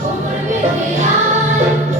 Como el